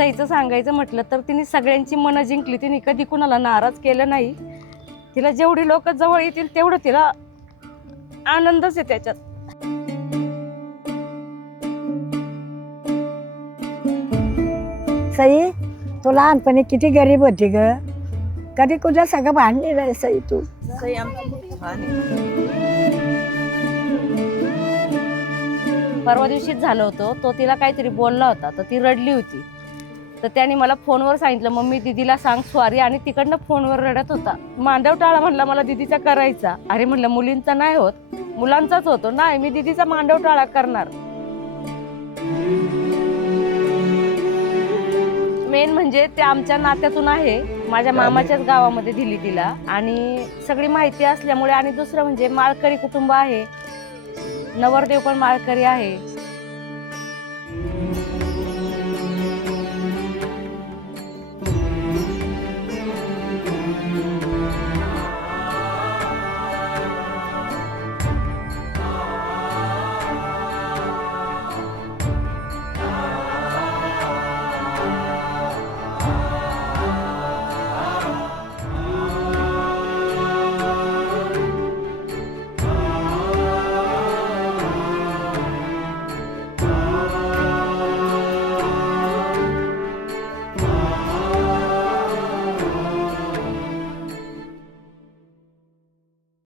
सईचं सांगायचं म्हटलं तर तिने सगळ्यांची मनं जिंकली. तिने कधी कुणाला नाराज केलं नाही. तिला जेवढी लोक जवळ येतील तेवढं तिला आनंदच आहे त्याच्यात. सई, तू लहानपणी किती गरीब होती ग. कधी तुझ्या सगळं भांडली रे सई तू. परवा दिवशीच झालं होतं. तो तिला काहीतरी बोलला होता तर ती रडली होती. तर त्याने मला फोनवर सांगितलं, मम्मी दीदीला सांग सॉरी. आणि तिकडनं फोनवर रडत होता. मांडव टाळा म्हणला मला दीदीचा करायचा. अरे म्हणलं मुलींचा नाही होत, मुलांचाच होतो. नाही, मी दीदीचा मांडव टाळा करणार. मेन म्हणजे ते आमच्या नात्यातून आहे. माझ्या मामाच्याच गावामध्ये दिली तिला. आणि सगळी माहिती असल्यामुळे. आणि दुसरं म्हणजे माळकरी कुटुंब आहे, नवरदेव पण माळकरी आहे.